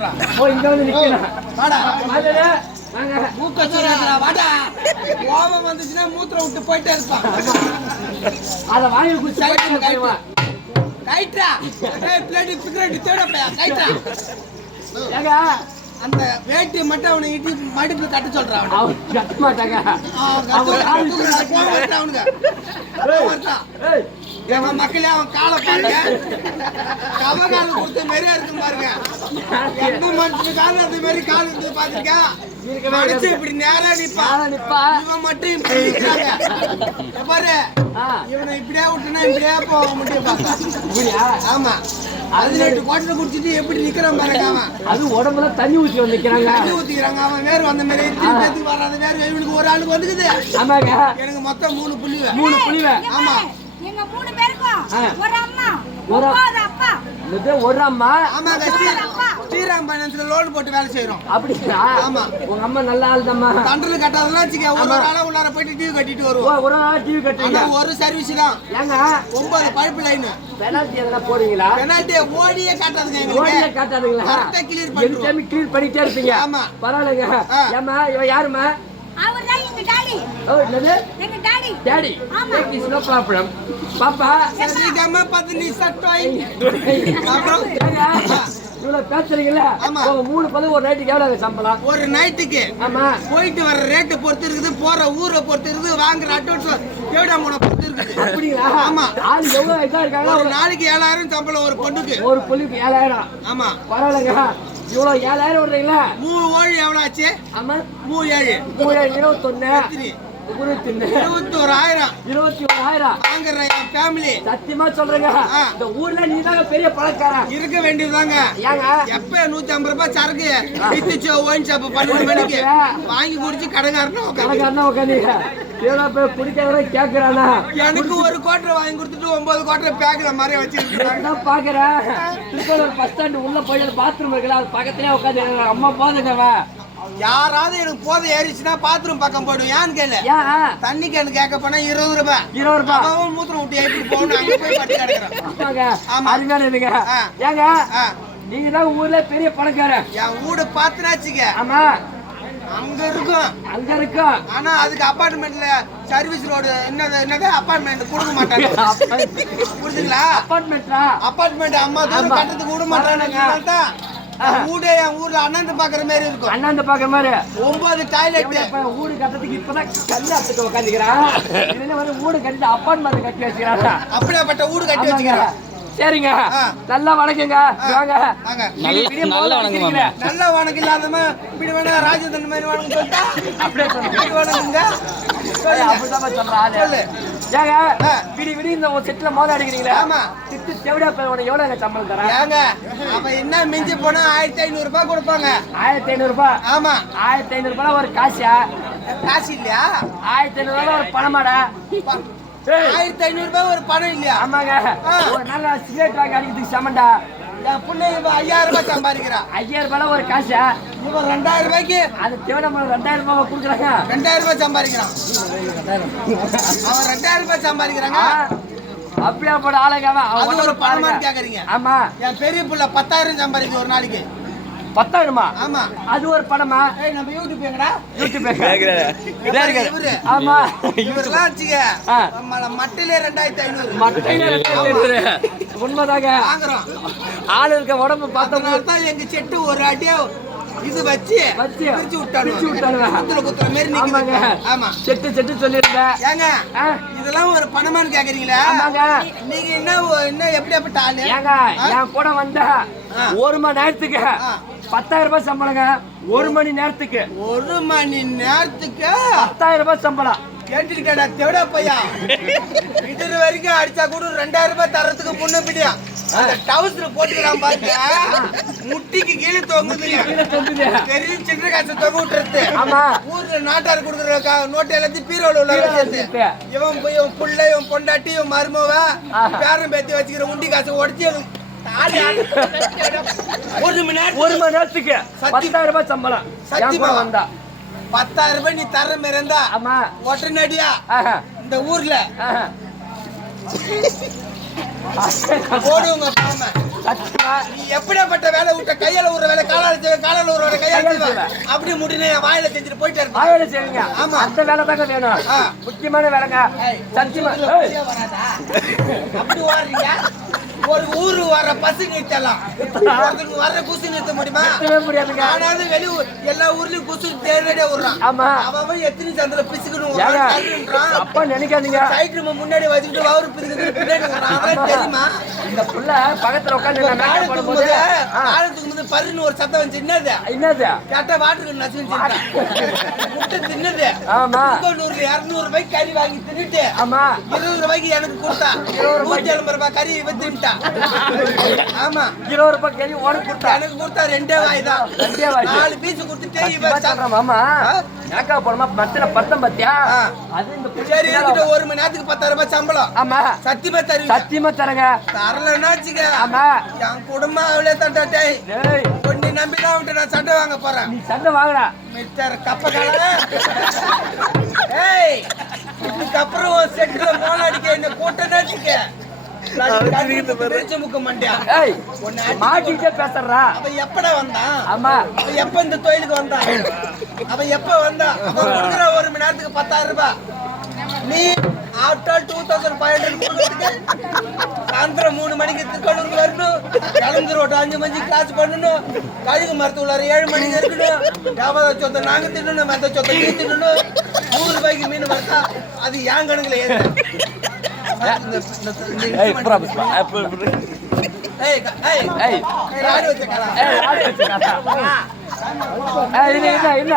இங்க வந்து நிக்கணும். வாடா வாடா. வாங்க. மூக்க சொல்றா வாடா. கோவம் வந்துச்சுன்னா மூத்திர விட்டு போயிட்டே இருப்பான். அத வாங்கி குச்சி கைட்றா. கைட்றா. ஏய் பிளேட் பிக்ரெட் தேடப்பா கைட்றா. ஏங்க அந்த வேட்டி மட்டும் அவனை இட்டி மடிப்பு கட்ட சொல்றான் அவன். அவன் கட்ட மாட்டாங்க. அவன் கோவம் வரட்ட அவனுக்கு. கோவம் வரட்ட. ஏய் எவன் மக்களே அவன் காலை பாருங்க. கவகாலம் கொடுத்த மாதிரியா இருக்கும் பாருங்க. எந்த மனுஷன் காலம் அந்த மாதிரி கால் இருந்து பாத்துக்க. மனுச்சு இப்படி நேரா நிப்பா. இவன் மட்டும் இப்படி நிக்கிறாங்க. பாரு இவனை இப்படியே விட்டுனா இப்படியே போக முடியும் பார்த்தா. ஆமா அது 2 குவாட்டர் குடிச்சிட்டு எப்படி நிக்கிறான் பாருங்க அவன். அது உடம்புல தண்ணி ஊத்தி வந்து நிக்கிறாங்க. தண்ணி ஊத்திக்கிறாங்க. அவன் வேறு வந்த மாதிரி பேத்துக்கு வராத வேறு இவனுக்கு ஒரு ஆளுக்கு வந்துக்குது. ஆமாங்க எனக்கு மொத்தம் 3 புள்ளி. 3 புள்ளிவே. ஆமா எங்க 3 பேருக்கும் ஒரு அம்மா ஒரு அப்பா. இது ஒரு அம்மா. ஆமாங்க ஸ்ரீராம் பைனான்ஸ்ல லோன் போட்டு வேலை செய்றோம். அப்படியா? ஆமா உங்க அம்மா நல்ல ஆள் தம்மா. தண்டல் கட்டாதெல்லாம் வச்சுக்க ஒரு ஆளா உள்ளார போயிட்டு டிவி கட்டிட்டு வருவோம். ஒரு நாள் டிவி கட்டுறீங்க. ஒரு சர்வீஸ் தான். ஏங்க 9 பைப் லைன். பெனால்டி எதனா போடுவீங்களா? பெனால்டி ஓடியே காட்டாதுங்க எங்களுக்கு. ஓடியே காட்டாதீங்களா? கரெக்ட்டா கிளியர் பண்ணுவோம். எதுமே கிளியர் பண்ணிட்டே இருப்பீங்க. ஆமா பரவாயில்லைங்க. ஏமா இவ யாருமா? அவர்தான் எங்க டாடி. ஓ என்னது? எங்க daddy. Daddy. That is no problem. பாப்பா சரிகம பத்னி சட்டோய். அப்புறம் இவ்வளவு பேசுறீங்கல்ல? ஆமா. உங்க 3 பதவி ஒரு நைட்டுக்கு எவ்வளவு சம்பளம்? ஒரு நைட்டுக்கு ஆமா போயிட்டு வர ரேட் பொறுத்து இருக்குது, போற ஊரை பொறுத்து இருக்குது, வாங்குற அட்வான்ஸ் எவ்வளவு அமௌண்ட் பொறுத்து இருக்குது. அப்படிங்களா? ஆமா ஆள் எவ்வளவு இதா இருக்காங்க? ஒரு நாளைக்கு 7000 சம்பளம் ஒரு பொண்ணுக்கு. ஒரு புள்ளிக்கு 7000. ஆமா பரவாயில்லைங்க. இவ்வளவு 7000 விடுறீங்களா? 3 ஓழி எவ்வளவு ஆச்சு? ஆமா 3 7 21 21 21,000 வாங்குற என் ஃபேமிலி. சத்தியமா சொல்றேங்க. இந்த ஊர்ல நீதாங்க பெரிய பணக்காரன். இருக்க வேண்டியதுதாங்க. ஏங்க எப்ப 150 ரூபாய் சரக்கு வித்துச்சோ ஒயின் ஷாப் 12 மணிக்கு வாங்கி குடிச்சு கடைக்காரனா உட்காந்துங்க. எவ்வளவு பேர் குடிக்கிறவரை கேட்கிறானா? எனக்கு ஒரு குவார்டர் வாங்கி கொடுத்துட்டு 9 குவார்டர் பேக்குற மாதிரி வச்சிருக்காங்க. பாக்குறேன் திருக்கோளூர் பஸ் ஸ்டாண்ட் உள்ள போய் பாத்ரூம் இருக்குல்ல அது பக்கத்துலயே உட்காந்து அம்மா போதுங்க. யாராவது எனக்கு போதை ஏறிச்சுன்னா பாத்ரூம் பக்கம் போயிடும். ஏன்னு கேளு தண்ணி கேனு கேட்க போனா 20 ரூபாய். 20 ரூபாய் அவன் மூத்திரம் விட்டு எப்படி போகணும் அங்க போய் பட்டு கிடக்குறான். அதுதான் இதுங்க. ஏங்க நீங்க தான் ஊர்ல பெரிய பணக்காரன். என் வீடு பாத்துனாச்சுங்க. ஆமா அங்க இருக்கும். அங்க இருக்கும். ஆனா அதுக்கு அபார்ட்மெண்ட்ல சர்வீஸ் ரோடு என்னது அபார்ட்மெண்ட் கொடுக்க மாட்டாங்க. புரியுதுங்களா? அபார்ட்மெண்ட் அம்மா தூரம் கட்டத்துக்கு விட மாட்டாங்க. ஊடே என் ஊர்ல அண்ணாந்து பாக்குற மாதிரி இருக்கும். அண்ணாந்து பாக்குற மாதிரி 9 டாய்லெட். ஊடு கட்டத்துக்கு இப்பதான் கல்லு அத்துட்டு உட்காந்துக்கிறான். இதுல வந்து ஊடு கட்டி அப்பார்ட்மெண்ட் கட்டி வச்சுக்கிறாங்க. அப்படியாப்பட்ட ஊடு கட்டி வச்சுக்கிறாங்க. சரிங்க நல்லா வணக்கங்க. வாங்க நல்ல வணக்கம். நல்ல வணக்கம் இல்லாதமா இப்படி வேணா ராஜதன் மாதிரி வணக்கம் சொல்லிட்டா அப்படியே சொல்லுங்க. வணக்கங்க அப்படிதான் சொல்றாரு. ஏங்க விடி விடி இந்த செட்ல மோத அடிக்கிறீங்களா? ஆமா திட்டு செவிடா உனக்கு எவ்வளவு சம்பளம் தரேன்? ஏங்க அவ என்ன மிஞ்சி போனா 1500 ரூபாய் கொடுப்பாங்க. 1500 ரூபாய்? ஆமா 1500 ரூபாய் ஒரு காசா? காசு இல்லையா? 1500 ரூபாய் ஒரு பணமாடா? 1500 ரூபாய் ஒரு பணம் இல்லையா? ஆமாங்க. ஒரு நல்ல சிகரெட் வாங்கி அடிக்கிறதுக்கு சமண்டா. என் புள்ள 5000 ரூபாய் சம்பாதிக்கிறான். 5000 ரூபாய் ஒரு காசா? இவன் 2000 ரூபாய்க்கு அது தேவன 2000 ரூபாய் கொடுக்குறாங்க. 2000 ரூபாய் சம்பாதிக்கிறான். அவன் 2000 ரூபாய் சம்பாதிக்கிறாங்க. அப்படியே போட ஆளுங்க. அது ஒரு பணமா கேக்குறீங்க? ஆமா என் பெரிய புள்ள 10,000 சம்பாதிக்குது ஒரு நாளைக்கு. 10,000? ஆமா அது ஒரு பணமா? ஏய் நம்ம யூடியூப் எங்கடா? யூடியூப் இவரு. ஆமா இவரெல்லாம் வச்சுக்க மட்டிலே 2500. மட்டையில 2500. உண்மைதாங்க. வாங்குறோம். ஆளு இருக்க உடம்பு பார்த்தோம்னா தான் எங்க செட்டு ஒரு அடியா இது வச்சு பிரிச்சு விட்டானுங்க. குத்துற மாதிரி நிக்குது. ஆமா செட்டு சொல்லிருந்தேன். ஏங்க இதெல்லாம் ஒரு பணமான்னு கேக்குறீங்களா? ஆமாங்க. நீங்க என்ன எப்படியாப்பட்ட ஆளு? ஏங்க என் கூட வந்த 1 மணி நேரத்துக்கு 10,000 ரூபாய் சம்பளங்க. 1 மணி நேரத்துக்கு 1 மணி நேரத்துக்கு 10,000 ரூபாய் சம்பளம். கேட்டுக்கிட்டா தேவடா பையா. இது வரைக்கும் அடிச்சா கூட 2000 ரூபாய் தரத்துக்கு முன்ன பிடியா டவுசர் போட்டுக்கிறான் பாருங்க. முட்டிக்கு கீழே தொங்குது. பெரிய சில்லறை காசு தொங்க விட்டுறது. ஊர்ல நாட்டாரு கொடுக்குற நோட்டு எல்லாத்தையும் பீரோல உள்ள வச்சிருந்து இவன் போய் இவன் புள்ள இவன் பொண்டாட்டி இவன் மருமவ பேரம் பேத்தி வச்சுக்கிற உண்டி காசை உடச்சி 1 மணி நேரத்துக்கு 10,000 ரூபாய் சம்பளம். சத்தியமா வந்தா 10,000 ரூபாய் நீ தர மாதிரி இருந்தா ஒட்டனடியா இந்த ஊர்ல போடுவங்க. நீ எப்படியாப்பட்ட வேலை விட்ட கையால ஒரு வேலை காலால காலையில ஒரு கையாச்சு அப்படி முடினே வாயில செஞ்சுட்டு போயிட்டே இருப்பேன். வாயில செய்யுங்க. ஆமா. அந்த வேலை தாங்க வேணும். முக்கியமான வேலைங்க. சத்தியமா. ஏய். அப்படி வாடுறீங்க. ஒரு ஊரு வர பசு நிறுத்தலாம். ஒருத்தருக்கு வர குசு நிறுத்த முடியுமா? முடியாதுங்க. ஆனாலும் வெளியூர் எல்லா ஊர்லயும் குசு தேடிட்டே விடுறான். ஆமா. அவன் எத்தனை சந்திர பிசுக்கணும் அப்பா நினைக்காதீங்க. சைக்கிள் முன்னாடி வச்சுட்டு வவுறு பிசுக்கு பின்னாடி விடுறான். தெரியுமா? இந்த புள்ள பக்கத்துல உட்காந்து காலத்துக்கு வந்து பருன்னு ஒரு சத்தம் வந்து என்னது என்னது கேட்டா வாட்டருக்கு நச்சு முட்டை தின்னது. ஆமா. 200 ரூபாய்க்கு கறி வாங்கி தின்னுட்டு ஆமா 20 ரூபாய்க்கு எனக்கு கொடுத்தா 150 ரூபாய் கறி வித்துட்டா. ஆமா 20 ரூபாய் கேள்வி உனக்கு கொடுத்தா எனக்கு கொடுத்தா 2 வாய் தான். 2 வாய் 4 பீஸ் கொடுத்துட்டே இவன் சொல்றேன் மாமா. ஏக்கா போறமா மத்தில பத்தம் பத்தியா அது இந்த சரி என்கிட்ட 1 மணி நேரத்துக்கு 10,000 ரூபாய் சம்பளம். ஆமா சத்தியமா தருவீங்க? சத்தியமா தரங்க. தரலன்னா வச்சுக்க. ஆமா என் குடும்பம் அவளே தட்டாட்டே. டேய் பொண்ணு நம்பிதான் அவன்கிட்ட நான் சட்டை வாங்க போறேன். நீ சண்டை வாங்கடா. மிஸ்டர் கப்பகால. ஏய் இதுக்கப்புறம் செட்ல மோள அடிக்க என்ன கூட்டனாச்சுக்க. முக்க மாட்டியா? ஏய் மாட்டிட்டே பேசறா. அவன் எப்படா வந்தான்? ஆமா அவன் எப்ப இந்த தொழிலுக்கு வந்தான்? அவன் எப்ப வந்தான்? அவன் கொடுக்குற 1 மணி நேரத்துக்கு 10,000 ரூபாய். நீ ஆஃப்டர் 2500 கொடுத்துட்டு சாயந்தரம் 3 மணிக்கு திருக்கோளூருக்கு வரணும். கிளம்பி ரோட்டு 5 மணிக்கு கிளாஸ் பண்ணணும். கழுகு மரத்து உள்ளார 7 மணிக்கு இருக்கணும். வியாபார சொத்தை நாங்க தின்னணும், மத்த சொத்தை நீ தின்னணும். 100 ரூபாய்க்கு மீன் வரட்டா அது ஏன் கணக்குல ஏது? ஏய் ப்ராப்ளம் ஏய் ஏய் ஏய் ராடி வச்ச கரா. ஏய் ஆடி வச்சுக்கடா. ஏய் இல்ல இல்ல இல்ல